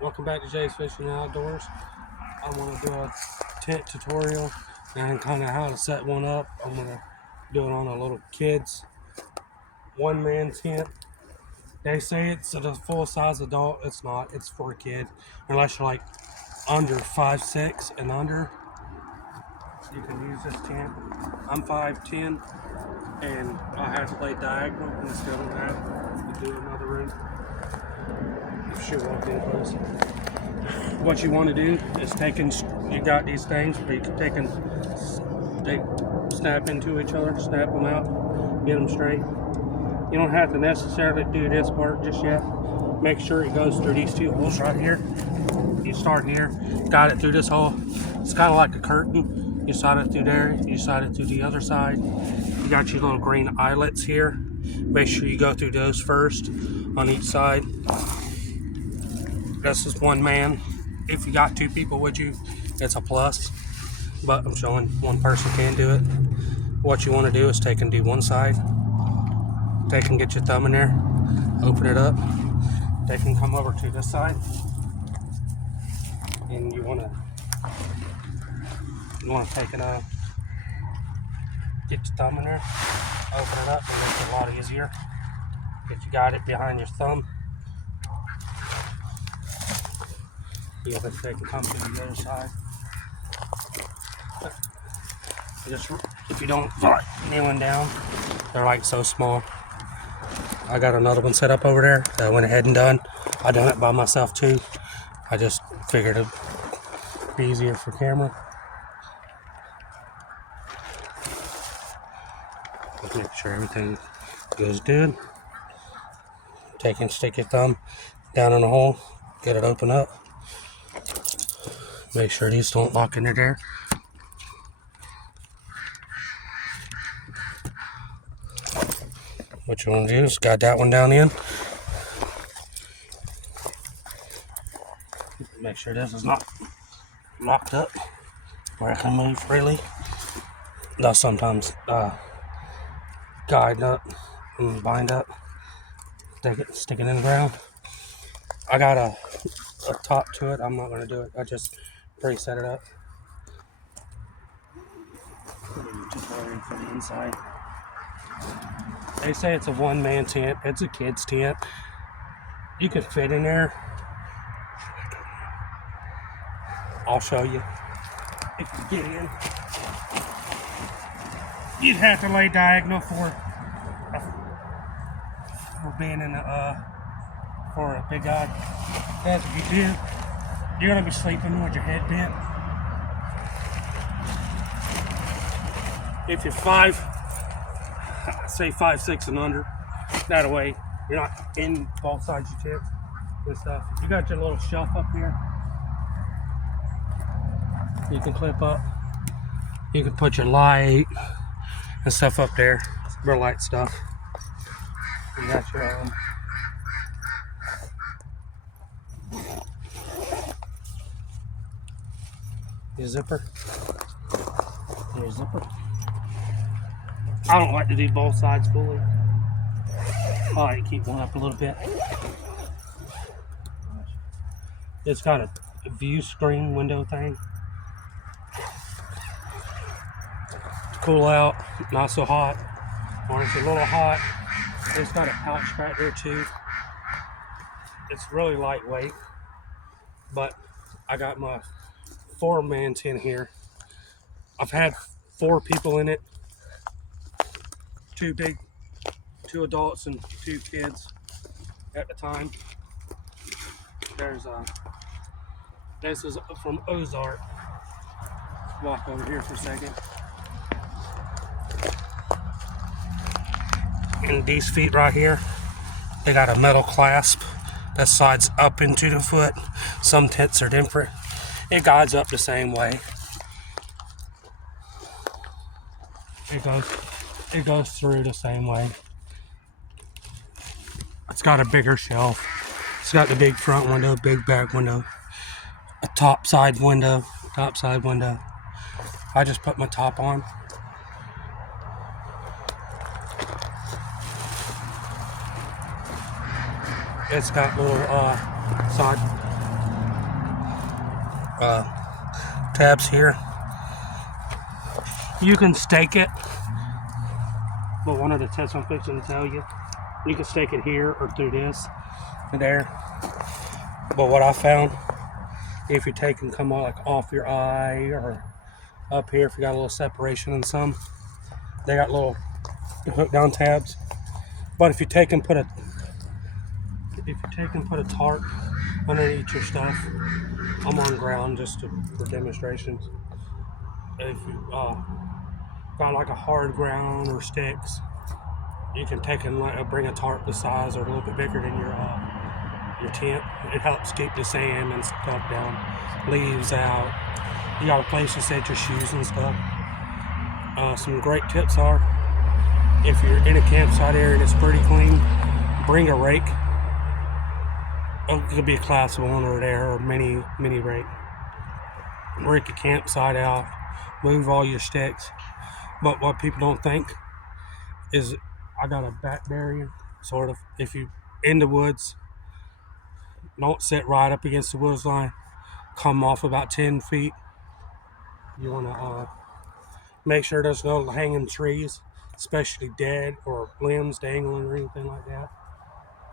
Welcome back to Jay's Fishing Outdoors. I'm going to do a tent tutorial and kind of how to set one up. I'm going to do it on a little kid's one-man tent. They say it's a full-size adult. It's not. It's for a kid. Unless you're like under 5'6" and under, you can use this tent. I'm 5'10", and I have to lay diagonal instead of that to do another room. If she walked in close. What you want to do is you got these things where you can they snap into each other, snap them out, get them straight. You don't have to necessarily do this part just yet. Make sure it goes through these two holes right here. You start here, got it through this hole. It's kind of like a curtain. You slide it through there, you slide it through the other side. You got your little green eyelets here. Make sure you go through those first on each side. This is one man. If you got two people with you, it's a plus, but I'm showing one person can do it. What you want to do is take and do one side. Take and get your thumb in there, open it up. They can come over to this side, and you want to take and get your thumb in there, open it up, and make it a lot easier. If you got it behind your thumb, you have to take and come to the other side. If you don't like kneeling down, they're like so small. I got another one set up over there that I went ahead and done. I done it by myself too. I just figured it'd be easier for camera. Just make sure everything goes good. Take and stick your thumb down in the hole, get it open up. Make sure these don't lock into there. What you want to do is got that one down in. Make sure this is not locked up where it can move freely. They'll sometimes guide up and bind up. Stick it in the ground. I got a top to it. I'm not going to do it. I just pre-set it up. Tutorial for the inside. They say it's a one-man tent. It's a kid's tent. You can fit in there. I'll show you. If you get in, you'd have to lay diagonal for being in for a big guy. As if you do, you're gonna be sleeping with your head bent. If you're say 5'6" and under, that way you're not in both sides of your tent and stuff. You got your little shelf up here. You can clip up. You can put your light and stuff up there. Real light stuff. You got your zipper. Your zipper. I don't like to do both sides fully. I like to keep one up a little bit. It's got a view screen window thing. To cool out, not so hot. When it's a little hot, it's got a pouch right there too. It's really lightweight, but I got my 4-man tent here. I've had 4 people in it. 2 adults and 2 kids at the time. This is from Ozark. Walk over here for a second. And these feet right here, they got a metal clasp that slides up into the foot. Some tents are different. It guides up the same way. It goes through the same way. It's got a bigger shelf. It's got the big front window, big back window, a top side window. I just put my top on. It's got little side tabs here. You can stake it, but one of the tips I'm fixing to tell you, you can stake it here or through this and there. But what I found, if you take and come like off your eye or up here, if you got a little separation in some, they got little hook down tabs. But if you take and put a tarp underneath your stuff, I'm on ground just for demonstrations. If you got like a hard ground or sticks, you can take and bring a tarp the size or a little bit bigger than your tent. It helps keep the sand and stuff down, leaves out. You got a place to set your shoes and stuff. Some great tips are, if you're in a campsite area and it's pretty clean, bring a rake. It could be a class 1 or there or mini rake. Rake your campsite out, move all your sticks. But what people don't think is, I got a back barrier, sort of. If you in the woods, don't sit right up against the woods line. Come off about 10 feet. You want to make sure there's no hanging trees, especially dead or limbs dangling or anything like that.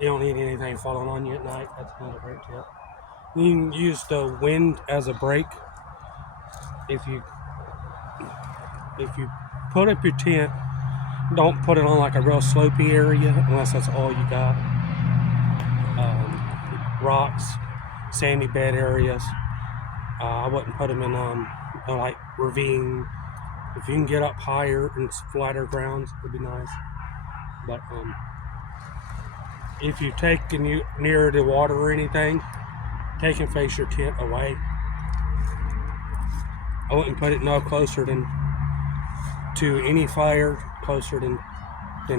You don't need anything falling on you at night. That's another great tip. You can use the wind as a brake. If you put up your tent, don't put it on like a real slopey area unless that's all you got. Rocks, sandy bed areas. I wouldn't put them in like ravine. If you can get up higher and flatter grounds, it would be nice. But if you take and you near the water or anything, take and face your tent away. I wouldn't put it no closer than to any fire closer than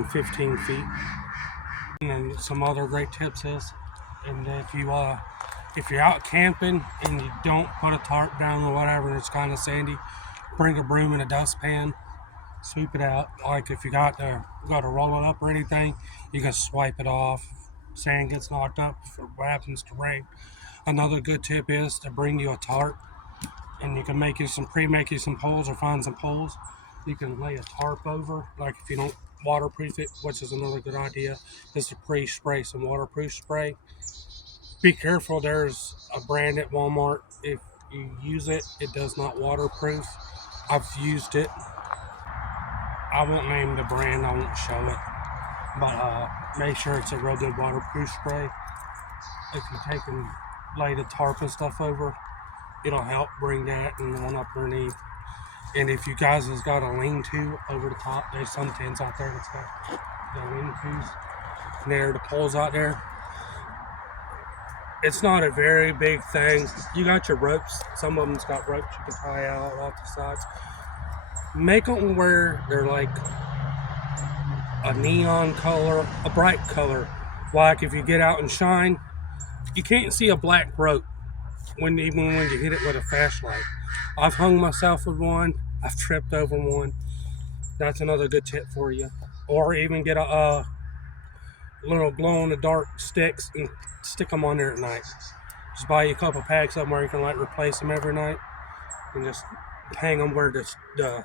15 feet. And then some other great tips is, and if you're out camping and you don't put a tarp down or whatever and it's kind of sandy, bring a broom and a dustpan, sweep it out. Like if you got to roll it up or anything, you can swipe it off. Sand gets knocked up if it happens to rain. Another good tip is to bring you a tarp, and you can make you some poles or find some poles. You can lay a tarp over. Like if you don't waterproof it, which is another good idea, is to pre-spray some waterproof spray. Be careful, there's a brand at Walmart. If you use it, it does not waterproof. I've used it. I won't name the brand, I won't show it. But make sure it's a real good waterproof spray. If you take and lay the tarp and stuff over, it'll help bring that and one up underneath. And if you guys has got a lean-to over the top, there's some tents out there that's got the lean-tos. There, the poles out there. It's not a very big thing. You got your ropes. Some of them's got ropes you can tie out off the sides. Make them where they're like a neon color, a bright color. Like if you get out and shine, you can't see a black rope even when you hit it with a flashlight. I've hung myself with one. I've tripped over one. That's another good tip for you. Or even get a little glow-in-the-dark sticks and stick them on there at night. Just buy you a couple packs of them where you can like replace them every night and just hang them where the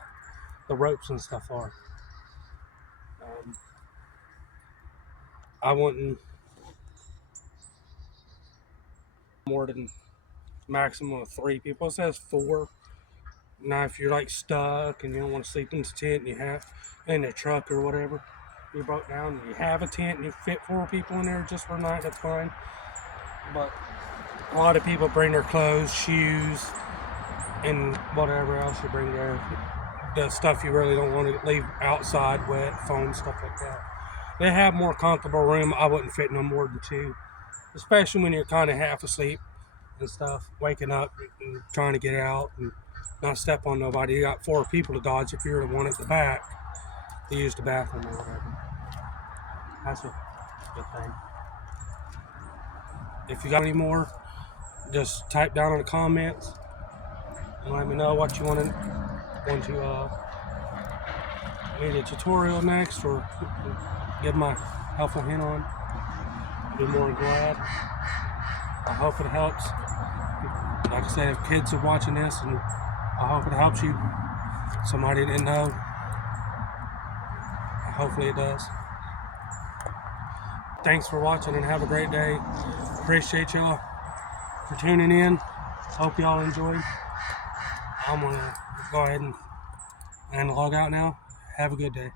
ropes and stuff are. I wouldn't more than maximum of 3 people. It says 4. Now if you're like stuck and you don't want to sleep in the tent and you have in a truck or whatever, you broke down and you have a tent and you fit 4 people in there just for a night, that's fine. But a lot of people bring their clothes, shoes, and whatever else you bring there. The stuff you really don't want to leave outside, wet, foam, stuff like that. They have more comfortable room. I wouldn't fit no more than 2, especially when you're kind of half asleep and stuff, waking up and trying to get out and not step on nobody. You got 4 people to dodge if you're the one at the back to use the bathroom or whatever. That's a good thing. If you got any more, just type down in the comments and let me know what you want to need a tutorial next or give my helpful hint on. I'd be more than glad. I hope it helps. like I said, if kids are watching this, and I hope it helps you, somebody didn't know, hopefully it does. Thanks for watching and have a great day. Appreciate y'all for tuning in. Hope y'all enjoyed. I'm gonna go ahead and log out now. Have a good day.